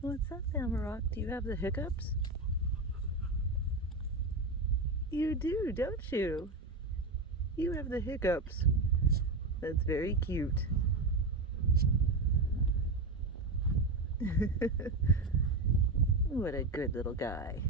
What's up, Amarok? Do you have the hiccups? You do, don't you? You have the hiccups. That's very cute. What a good little guy.